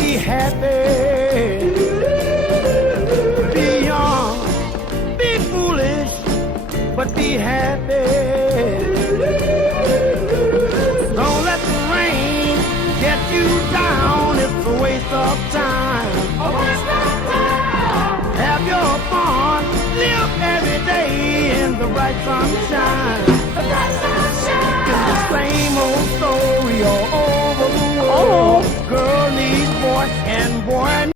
be happy. Be young, be foolish, but be happy. Don't let the rain get you down, it's a waste of time. Have your fun, live every day in the bright sunshine. It's the same old story all over the world. Girl needs boy and boy